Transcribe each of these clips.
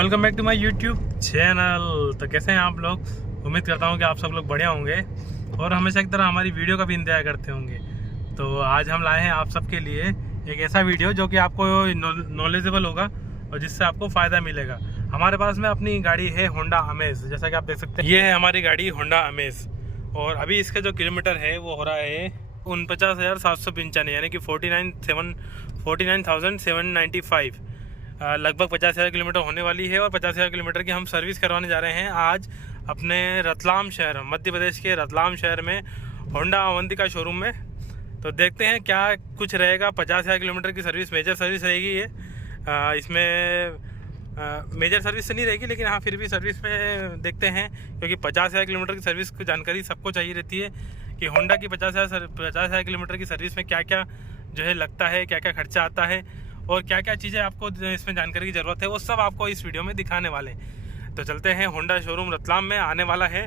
Welcome back to my YouTube channel. तो कैसे हैं आप लोग? उम्मीद करता हूं कि आप सब लोग बढ़िया होंगे और हमेशा की तरह हमारी वीडियो का भी इंतजार करते होंगे। तो आज हम लाए हैं आप सबके लिए एक ऐसा वीडियो जो कि आपको नॉलेजेबल होगा और जिससे आपको फ़ायदा मिलेगा। हमारे पास में अपनी गाड़ी है होंडा अमेज, जैसा कि आप देख सकते हैं ये है हमारी गाड़ी होंडा अमेज। और अभी इसका जो किलोमीटर है वो हो रहा है 49,795 यानी कि 49,795 लगभग 50,000 किलोमीटर होने वाली है। और 50,000 किलोमीटर की हम सर्विस करवाने जा रहे हैं आज अपने रतलाम शहर, मध्य प्रदेश के रतलाम शहर में होंडा अवंतिका शोरूम में। तो देखते हैं क्या कुछ रहेगा। 50,000 किलोमीटर की सर्विस, मेजर सर्विस रहेगी ये। इसमें मेजर सर्विस से नहीं रहेगी, लेकिन हाँ फिर भी सर्विस में देखते हैं, क्योंकि 50,000 किलोमीटर की सर्विस की जानकारी सबको चाहिए रहती है कि होंडा की 50,000 किलोमीटर की सर्विस में क्या क्या जो है लगता है, क्या क्या खर्चा आता है और क्या क्या चीज़ें आपको इसमें जानकारी की ज़रूरत है, वो सब आपको इस वीडियो में दिखाने वाले हैं। तो चलते हैं, होंडा शोरूम रतलाम में आने वाला है।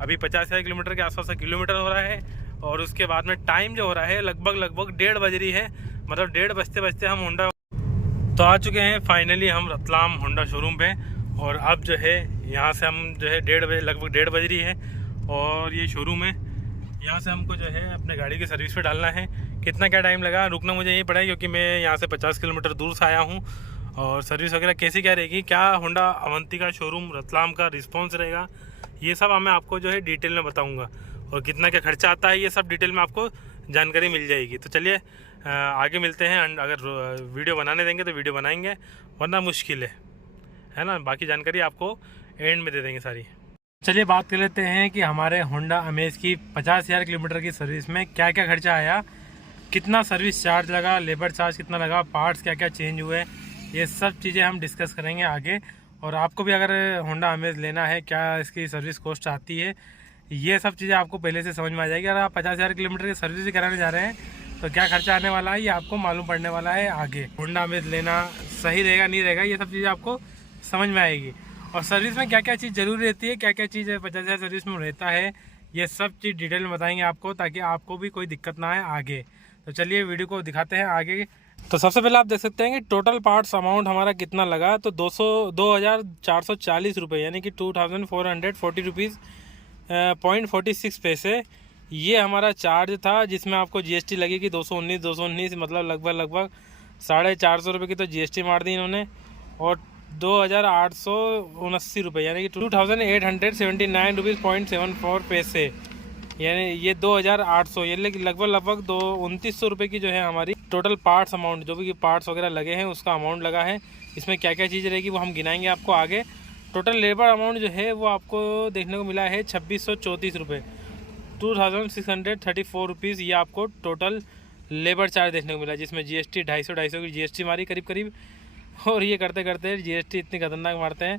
अभी 50,000 किलोमीटर के आसपास का किलोमीटर हो रहा है और उसके बाद में टाइम जो हो रहा है लगभग 1:30 बज रही है, मतलब 1:30 बजते बजते हम होंडा तो आ चुके हैं फाइनली हम रतलाम होंडा शोरूम पे। और अब जो है यहाँ से हम जो है 1:30 बजे, लगभग 1:30 बज रही है और ये शोरूम है। यहाँ से हमको जो है अपने गाड़ी की सर्विस पे डालना है। कितना क्या टाइम लगा, रुकना मुझे यही पड़ा है, क्योंकि मैं यहाँ से 50 किलोमीटर दूर से आया हूँ। और सर्विस वगैरह कैसी क्या रहेगी, क्या होंडा अवंतिका शोरूम रतलाम का रिस्पॉन्स रहेगा, ये सब मैं आपको जो है डिटेल में बताऊँगा। और कितना क्या खर्चा आता है ये सब डिटेल में आपको जानकारी मिल जाएगी। तो चलिए आगे मिलते हैं। अगर वीडियो बनाने देंगे तो वीडियो बनाएंगे, वरना मुश्किल है ना। बाकी जानकारी आपको एंड में दे देंगे सारी। चलिए बात कर लेते हैं कि हमारे होंडा अमेज की 50,000 किलोमीटर की सर्विस में क्या क्या खर्चा आया, कितना सर्विस चार्ज लगा, लेबर चार्ज कितना लगा, पार्ट्स क्या क्या चेंज हुए, ये सब चीज़ें हम डिस्कस करेंगे आगे। और आपको भी अगर होंडा अमेज लेना है, क्या इसकी सर्विस कॉस्ट आती है, ये सब चीज़ें आपको पहले से समझ में आ जाएगी। अगर आप 50,000 किलोमीटर की सर्विस भी कराने जा रहे हैं तो क्या खर्चा आने वाला है ये आपको मालूम पड़ने वाला है आगे। होंडा अमेज लेना सही रहेगा नहीं रहेगा, ये सब चीज़ें आपको समझ में आएगी। और सर्विस में क्या क्या चीज़ जरूरी रहती है, क्या क्या चीज़ 50,000 सर्विस में रहता है, ये सब चीज़ डिटेल में बताएंगे आपको, ताकि आपको भी कोई दिक्कत ना आए आगे। तो चलिए वीडियो को दिखाते हैं आगे। तो सबसे पहले आप देख सकते हैं कि टोटल पार्ट्स अमाउंट हमारा कितना लगा। तो 2,440 रुपये यानी कि 2,440 रुपीज़ .46 पैसे ये हमारा चार्ज था, जिसमें आपको जीएसटी लगेगी 219 मतलब लगभग 450 रुपये की तो जीएसटी मार दी इन्होंने। और 2,879 रुपये यानी कि 2,879 रुपीज़ .74 पैसे, यानी ये 2,800 ये लगभग 2,2900 रुपये की जो है हमारी टोटल पार्ट्स अमाउंट, जो भी पार्ट्स वगैरह लगे हैं उसका अमाउंट लगा है। इसमें क्या क्या चीज़ रहेगी वो हम गिनाएंगे आपको आगे। टोटल लेबर अमाउंट जो है वो आपको देखने को मिला है 2,634 रुपये, 2,634 रुपीज़ ये आपको टोटल लेबर चार्ज देखने को मिला, जिसमें जीएसटी 250 की जीएसटी मारी करीब। और ये करते करते जीएसटी इतनी खतरनाक मारते हैं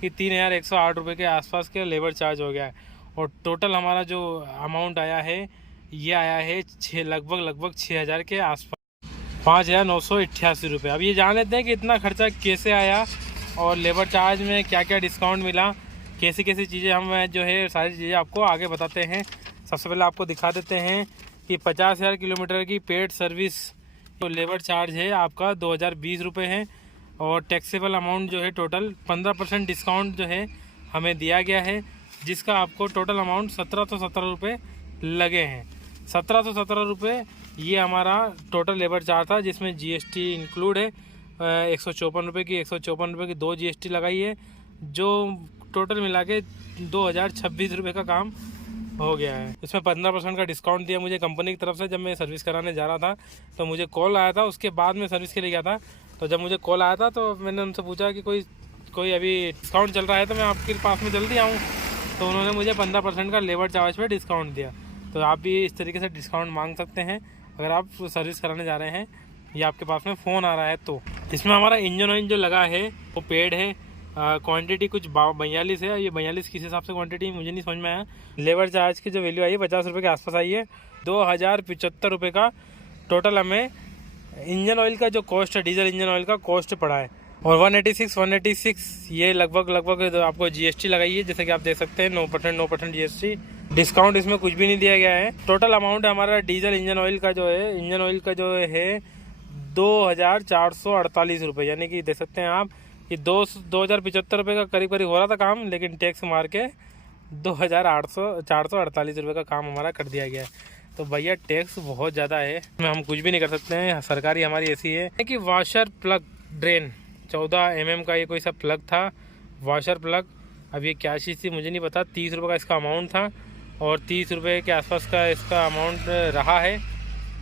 कि 3,108 रुपये के आसपास के लेबर चार्ज हो गया है। और टोटल हमारा जो अमाउंट आया है ये आया है लगभग 6,000 के आसपास, 5,988 रुपये। अब ये जान लेते हैं कि इतना खर्चा कैसे आया और लेबर चार्ज में क्या क्या डिस्काउंट मिला, कैसी कैसी चीज़ें हम जो है सारी चीज़ें आपको आगे बताते हैं। सबसे पहले आपको दिखा देते हैं कि 50,000 किलोमीटर की पेड सर्विस तो लेबर चार्ज है आपका 2,020 रुपये है। और टैक्सेबल अमाउंट जो है टोटल 15% डिस्काउंट जो है हमें दिया गया है, जिसका आपको टोटल अमाउंट 1,717 रुपये लगे हैं। 1,717 रुपये ये हमारा टोटल लेबर चार्ज था, जिसमें जीएसटी इंक्लूड है 154 रुपये की, 154 रुपये की 2 जीएसटी लगाई है, जो टोटल मिला के 2,026 रुपये का काम हो गया है। इसमें 15% का डिस्काउंट दिया मुझे कंपनी की तरफ से। जब मैं सर्विस कराने जा रहा था तो मुझे कॉल आया था, उसके बाद मैं सर्विस के लिए गया था। तो जब मुझे कॉल आया था तो मैंने उनसे पूछा कि कोई अभी डिस्काउंट चल रहा है तो मैं आपके पास में जल्दी आऊँ। तो उन्होंने मुझे 15% का लेबर चार्ज पे डिस्काउंट दिया। तो आप भी इस तरीके से डिस्काउंट मांग सकते हैं अगर आप सर्विस कराने जा रहे हैं या आपके पास में फ़ोन आ रहा है। तो इसमें हमारा इंजन ऑयल जो लगा है वो पेड है। क्वांटिटी कुछ 42 है। ये 42 किस हिसाब से क्वांटिटी मुझे नहीं समझ में आया। लेबर चार्ज की जो वैल्यू आई है 50 रुपये के आसपास आई है। 2,075 रुपये का टोटल हमें इंजन ऑयल का जो कॉस्ट है, डीजल इंजन ऑयल का कॉस्ट पड़ा है। और 186 ये लगभग आपको जीएसटी लगाई है, जैसे कि आप देख सकते हैं 9% जीएसटी। डिस्काउंट इसमें कुछ भी नहीं दिया गया है। टोटल अमाउंट हमारा डीजल इंजन ऑयल का जो है 2,448 रुपये, यानी कि देख सकते हैं आप ये 2,075 का करीब करीब हो रहा था काम, लेकिन टैक्स मार के 2,448 रुपये का काम हमारा कर दिया गया है। तो भैया टैक्स बहुत ज़्यादा है, हम कुछ भी नहीं कर सकते हैं। सरकारी हमारी ऐसी है कि वाशर प्लग ड्रेन 14 mm का ये कोई सा प्लग था, वाशर प्लग। अब ये क्या चीज़ थी मुझे नहीं पता। 30 रुपये का इसका अमाउंट था और 30 रुपये के आसपास का इसका अमाउंट रहा है,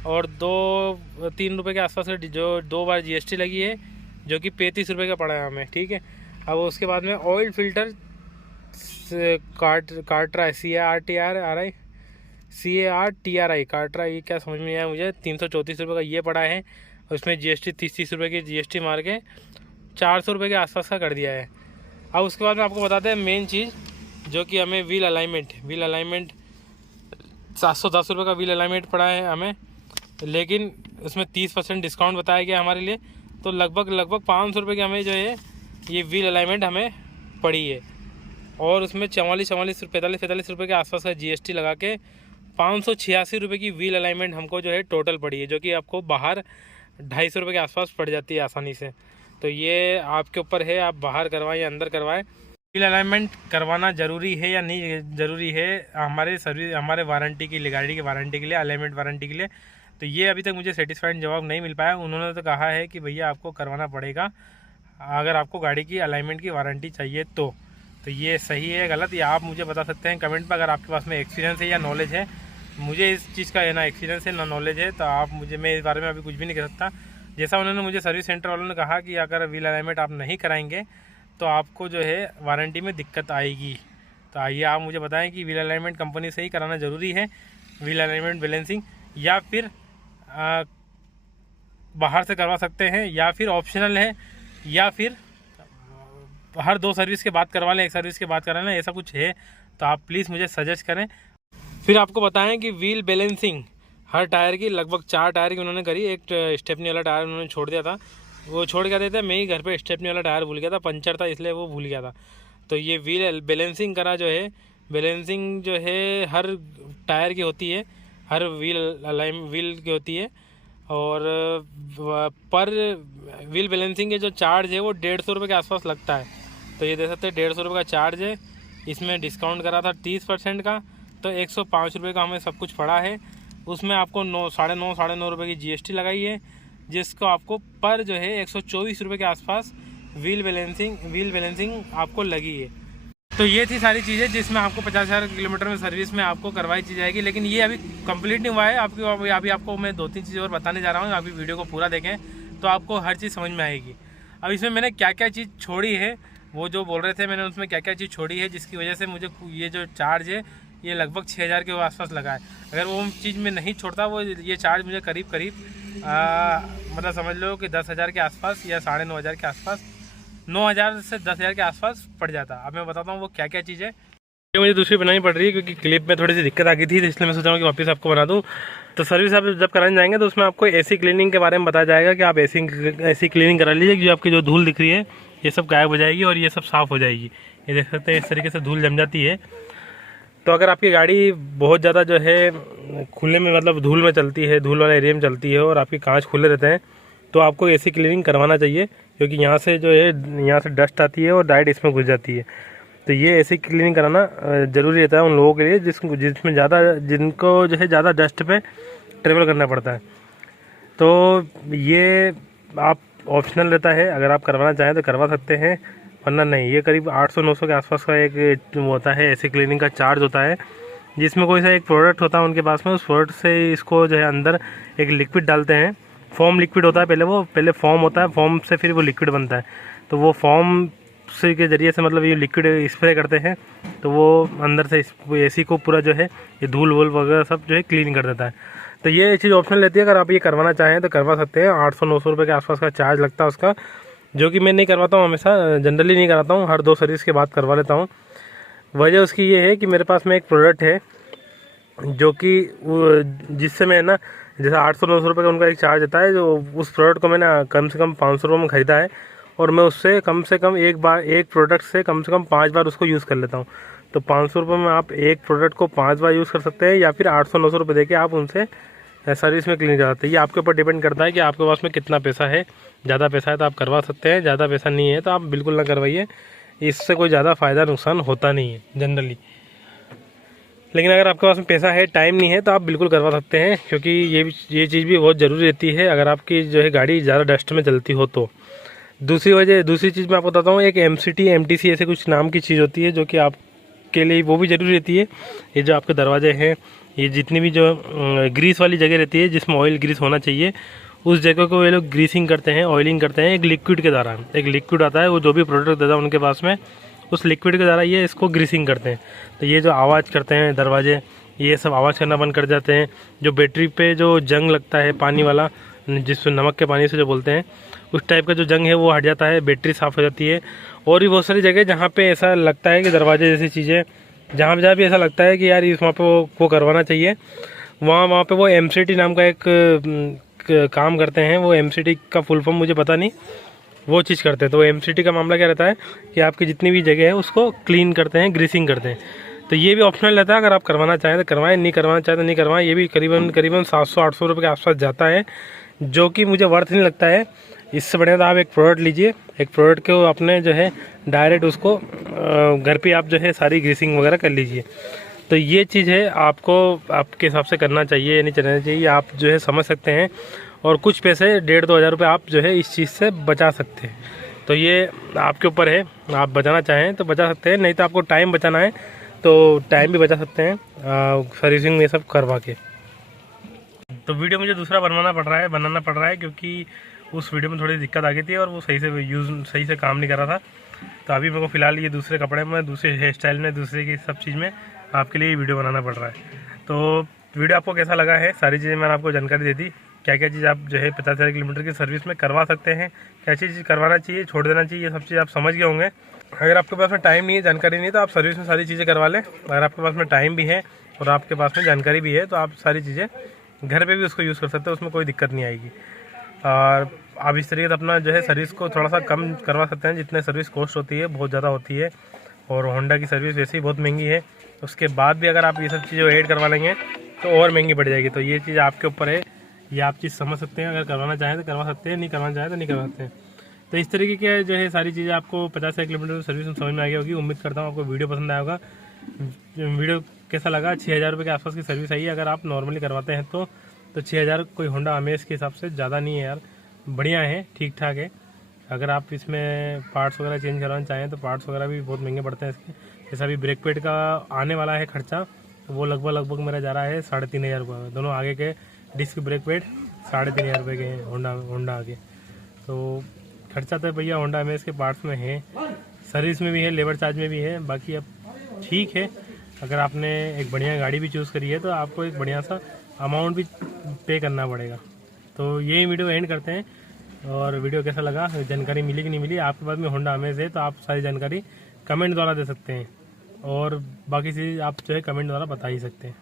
और 2-3 रुपये के आसपास का जो 2 बार GST लगी है, जो कि 35 रुपये का पड़ा है हमें, ठीक है। अब उसके बाद में ऑयल फिल्टर कार्टरा CARTRI कार्टरा, ये क्या समझ में नहीं आया मुझे। 334 रुपये का ये पड़ा है, और उसमें GST 30 रुपये की GST मार के 400 रुपये के आसपास का कर दिया है। अब उसके बाद में आपको बताते हैं मेन चीज़, जो कि हमें व्हील अलाइनमेंट 710 रुपये का व्हील अलाइनमेंट पड़ा है हमें, लेकिन उसमें 30% डिस्काउंट बताया गया हमारे लिए। तो लगभग 500 रुपये की हमें जो है ये व्हील अलाइनमेंट हमें पड़ी है, और उसमें 45 रुपये के आसपास का GST लगा के 586 रुपये की व्हील अलाइनमेंट हमको जो है टोटल पड़ी है, जो कि आपको बाहर 250 रुपये के आसपास पड़ जाती है आसानी से। तो ये आपके ऊपर है, आप बाहर करवाएं या अंदर करवाएं। व्हील अलाइनमेंट करवाना ज़रूरी है या नहीं ज़रूरी है हमारे वारंटी के लिए, गाड़ी की वारंटी के लिए, अलाइनमेंट वारंटी के लिए। तो ये अभी तक मुझे सेटिस्फाइड जवाब नहीं मिल पाया। उन्होंने तो कहा है कि भैया आपको करवाना पड़ेगा अगर आपको गाड़ी की अलाइनमेंट की वारंटी चाहिए तो ये सही है गलत, या आप मुझे बता सकते हैं कमेंट पर। अगर आपके पास में एक्सपीरियंस है या नॉलेज है, मुझे इस चीज़ का ना एक्सपीरियंस है ना नॉलेज है, तो आप मुझे, मैं इस बारे में अभी कुछ भी नहीं कर सकता। जैसा उन्होंने मुझे सर्विस सेंटर वालों ने कहा कि अगर व्हील अलाइनमेंट आप नहीं कराएंगे तो आपको जो है वारंटी में दिक्कत आएगी। तो आइए आप मुझे बताएं कि व्हील अलाइनमेंट कंपनी से ही कराना ज़रूरी है, व्हील अलाइनमेंट बैलेंसिंग, या फिर बाहर से करवा सकते हैं, या फिर ऑप्शनल है, या फिर हर 2 सर्विस के बाद करवा लें, 1 सर्विस के बाद करा लें, ऐसा कुछ है तो आप प्लीज़ मुझे सजेस्ट करें। फिर आपको बताएं कि व्हील बैलेंसिंग हर टायर की लगभग 4 टायर की उन्होंने करी। एक स्टेपनी वाला टायर उन्होंने छोड़ दिया था, वो छोड़ क्या देते, मैं ही घर पे स्टेपनी वाला टायर भूल गया था, पंचर था इसलिए वो भूल गया था। तो ये व्हील बैलेंसिंग करा जो है, बैलेंसिंग जो है हर टायर की होती है, हर व्हील की होती है, और पर व्हील बैलेंसिंग के जो चार्ज है वो 150 रुपये के आसपास लगता है। तो ये देख सकते हैं 150 रुपये का चार्ज है, इसमें डिस्काउंट करा था 30% का, तो 105 रुपये का हमें सब कुछ पड़ा है। उसमें आपको 9 रुपये की GST लगाई है, जिसको आपको पर जो है 124 रुपये के आसपास व्हील बैलेंसिंग आपको लगी है। तो ये थी सारी चीज़ें जिसमें आपको 50,000 किलोमीटर में सर्विस में आपको करवाई ची जाएगी। लेकिन ये अभी कंप्लीट नहीं हुआ है, अभी आपको मैं 2-3 चीज़ें और बताने जा रहा हूँ। अभी वीडियो को पूरा देखें तो आपको हर चीज़ समझ में आएगी। अब इसमें मैंने क्या क्या चीज़ छोड़ी है, वो जो बोल रहे थे मैंने उसमें क्या क्या चीज़ छोड़ी है, जिसकी वजह से मुझे ये जो चार्ज है ये लगभग 6,000 के आसपास लगा है। अगर वो चीज़ में नहीं छोड़ता, वो ये चार्ज मुझे करीब मतलब समझ लो कि 10,000 के आसपास या 9,500 के आसपास, 9,000 से 10,000 के आसपास पड़ जाता। अब मैं बताता हूँ वो क्या क्या चीज़ है। ये मुझे दूसरी बनानी पड़ रही है क्योंकि क्लिप में थोड़ी सी दिक्कत आ गई थी, तो इसलिए मैं सोच रहा हूँ कि वापस आपको बना दूँ। तो सर्विस आप जब कराने जाएंगे तो उसमें आपको AC क्लीनिंग के बारे में बताया जाएगा कि आप AC क्लीनिंग करा लीजिए, जो आपकी जो धूल दिख रही है ये सब गायब हो जाएगी और ये सब साफ़ हो जाएगी। ये देख सकते हैं इस तरीके से धूल जम जाती है। तो अगर आपकी गाड़ी बहुत ज़्यादा जो है खुले में, मतलब धूल में चलती है, धूल वाले एरिया में चलती है और आपके कांच खुले रहते हैं, तो आपको AC क्लीनिंग करवाना चाहिए, क्योंकि यहाँ से जो है यहाँ से डस्ट आती है और डायरेक्ट इसमें घुस जाती है। तो ये AC क्लीनिंग कराना ज़रूरी रहता है उन लोगों के लिए जिसमें जिनको जो है ज़्यादा डस्ट पे ट्रेवल करना पड़ता है। तो ये आप ऑप्शनल रहता है, अगर आप करवाना चाहें तो करवा सकते हैं, वरना नहीं। ये करीब 800-900 के आसपास का एक होता है AC क्लीनिंग का चार्ज होता है, जिसमें कोई सा एक प्रोडक्ट होता है उनके पास में, उस प्रोडक्ट से इसको जो है अंदर एक लिक्विड डालते हैं, फॉर्म लिक्विड होता है पहले फॉर्म होता है, फॉर्म से फिर वो लिक्विड बनता है। तो वो फॉर्म से के ज़रिए से मतलब ये लिक्विड स्प्रे करते हैं, तो वो अंदर से AC को पूरा जो है ये धूल वूल वगैरह सब जो है क्लीन कर देता है। तो ये चीज़ ऑप्शनल रहती है, अगर आप ये करवाना चाहें तो करवा सकते हैं। 800-900 रुपये के आसपास का चार्ज लगता है उसका, जो कि मैं नहीं करवाता हूँ हमेशा, जनरली नहीं कराता हूँ, हर 2 सर्विस के बाद करवा लेता हूँ। वजह उसकी ये है कि मेरे पास में एक प्रोडक्ट है जो कि जिससे मैं ना, जैसे 800-900 रुपये का उनका एक चार्ज आता है, जो उस प्रोडक्ट को मैंने कम से कम 500 रुपये में ख़रीदा है, और मैं उससे कम से कम एक प्रोडक्ट से कम 5 बार उसको यूज़ कर लेता हूँ। तो 500 रुपये में आप एक प्रोडक्ट को 5 बार यूज़ कर सकते हैं, या फिर 800-900 रुपये दे के आप उनसे सर्विस में क्लीन कराते हैं। ये आपके ऊपर डिपेंड करता है कि आपके पास में कितना पैसा है। ज़्यादा पैसा है तो आप करवा सकते हैं, ज़्यादा पैसा नहीं है तो आप बिल्कुल ना करवाइए। इससे कोई ज़्यादा फ़ायदा नुकसान होता नहीं है जनरली। लेकिन अगर आपके पास में पैसा है, टाइम नहीं है, तो आप बिल्कुल करवा सकते हैं, क्योंकि ये चीज़ भी बहुत ज़रूरी रहती है अगर आपकी जो है गाड़ी ज़्यादा डस्ट में चलती हो तो। दूसरी चीज़ मैं आपको बताता हूँ, एक MCT MTC ऐसे कुछ नाम की चीज़ होती है जो कि आपके लिए वो भी ज़रूरी रहती है। ये जो आपके दरवाजे हैं, ये जितनी भी जो ग्रीस वाली जगह रहती है जिसमें ऑयल ग्रीस होना चाहिए, उस जगह को ये लोग ग्रीसिंग करते हैं, ऑयलिंग करते हैं एक लिक्विड के द्वारा। एक लिक्विड आता है, वो जो भी प्रोडक्ट देता है उनके पास में, उस लिक्विड के द्वारा ये इसको ग्रीसिंग करते हैं। तो ये जो आवाज़ करते हैं दरवाजे, ये सब आवाज़ करना बंद कर जाते हैं। जो बैटरी पे जो जंग लगता है पानी वाला, जिसको नमक के पानी से जो बोलते हैं, उस टाइप का जो जंग है वो हट जाता है, बैटरी साफ़ हो जाती है। और भी बहुत सारी जगह जहाँ पे ऐसा लगता है कि दरवाजे जैसी चीज़ें, जहाँ भी ऐसा लगता है कि यार इस वहाँ पे वो करवाना चाहिए, वहाँ पे वो MCT नाम का एक काम करते हैं। वो MCT का फुल फॉर्म मुझे पता नहीं, वो चीज़ करते हैं। तो MCT का मामला क्या रहता है कि आपकी जितनी भी जगह है उसको क्लीन करते हैं, ग्रीसिंग करते हैं। तो ये भी ऑप्शनल रहता है, अगर आप करवाना चाहें तो करवाएं, नहीं करवाना चाहें तो नहीं करवाएं। ये भी करीबन 700-800 रुपये के आसपास जाता है, जो कि मुझे वर्थ नहीं लगता है। इससे बढ़िया तो आप एक प्रोडक्ट लीजिए, एक प्रोडक्ट को अपने जो है डायरेक्ट उसको घर पे आप जो है सारी ग्रीसिंग वगैरह कर लीजिए। तो ये चीज़ है, आपको आपके हिसाब से करना चाहिए या नहीं करना चाहिए, आप जो है समझ सकते हैं। और कुछ पैसे 1,500-2 हज़ार रुपये आप जो है इस चीज़ से बचा सकते हैं। तो ये आपके ऊपर है, आप बचाना चाहें तो बचा सकते हैं, नहीं तो आपको टाइम बचाना है तो टाइम भी बचा सकते हैं सर्विसिंग में सब करवा के। तो वीडियो मुझे दूसरा बनाना पड़ रहा है क्योंकि उस वीडियो में थोड़ी दिक्कत आ गई थी और वो सही से काम नहीं कर रहा था। तो अभी मेरे को फ़िलहाल ये दूसरे कपड़े में, दूसरे हेयर स्टाइल में, दूसरे की सब चीज़ में आपके लिए वीडियो बनाना पड़ रहा है। तो वीडियो आपको कैसा लगा है, सारी चीज़ें मैंने आपको जानकारी दे दी। क्या क्या चीज़ आप जो है 50,000 किलोमीटर की सर्विस में करवा सकते हैं, क्या चीज़ करवाना चाहिए, छोड़ देना चाहिए, ये सब चीज़ आप समझ गए होंगे। अगर आपके पास में टाइम नहीं है, जानकारी नहीं है, तो आप सर्विस में सारी चीज़ें करवा लें। अगर आपके पास में टाइम भी है और आपके पास में जानकारी भी है तो आप सारी चीज़ें घर पे भी उसको यूज़ कर सकते हैं, उसमें कोई दिक्कत नहीं आएगी। और आप इस तरीके से अपना जो है सर्विस को थोड़ा सा कम करवा सकते हैं। जितने सर्विस कॉस्ट होती है बहुत ज़्यादा होती है, और होंडा की सर्विस वैसे ही बहुत महंगी है। उसके बाद भी अगर आप ये सब चीज़ें ऐड करवा लेंगे तो और महंगी पड़ जाएगी। तो ये चीज़ आपके ऊपर है, ये आप चीज़ समझ सकते हैं। अगर करवाना चाहें तो करवा सकते हैं, नहीं करवाना चाहें तो नहीं करवा सकते हैं। तो इस तरीके के जो है सारी चीज़ें आपको 50,000 किलोमीटर की सर्विस में समझ में आ गई होगी। उम्मीद करता हूँ आपको वीडियो पसंद आया होगा। वीडियो कैसा लगा, 6,000 रुपये के आसपास की सर्विस आई है अगर आप नॉर्मली करवाते हैं तो 6,000 कोई होंडा अमेज के हिसाब से ज़्यादा नहीं है यार, बढ़िया है, ठीक ठाक है। अगर आप इसमें पार्ट्स वगैरह चेंज करवाना चाहें तो पार्ट्स वगैरह भी बहुत महंगे पड़ते हैं इसके। जैसा अभी ब्रेक पैड का आने वाला है खर्चा, तो वो लगभग मेरा जा रहा है 3,500 रुपये। दोनों आगे के डिस्क ब्रेक पैड 3,500 रुपये के हैं होंडा आगे। तो खर्चा तो भैया होंडा अमेज के पार्ट्स में है, सर्विस में भी है, लेबर चार्ज में भी है। बाकी अब ठीक है, अगर आपने एक बढ़िया गाड़ी भी चूज़ करी है तो आपको एक बढ़िया सा अमाउंट भी पे करना पड़ेगा। तो यही वीडियो एंड करते हैं। और वीडियो कैसा लगा, जानकारी मिली कि नहीं मिली, आपके पास में होंडा अमेज है तो आप सारी जानकारी कमेंट द्वारा दे सकते हैं, और बाकी चीज़ आप जो है कमेंट द्वारा बता ही सकते हैं।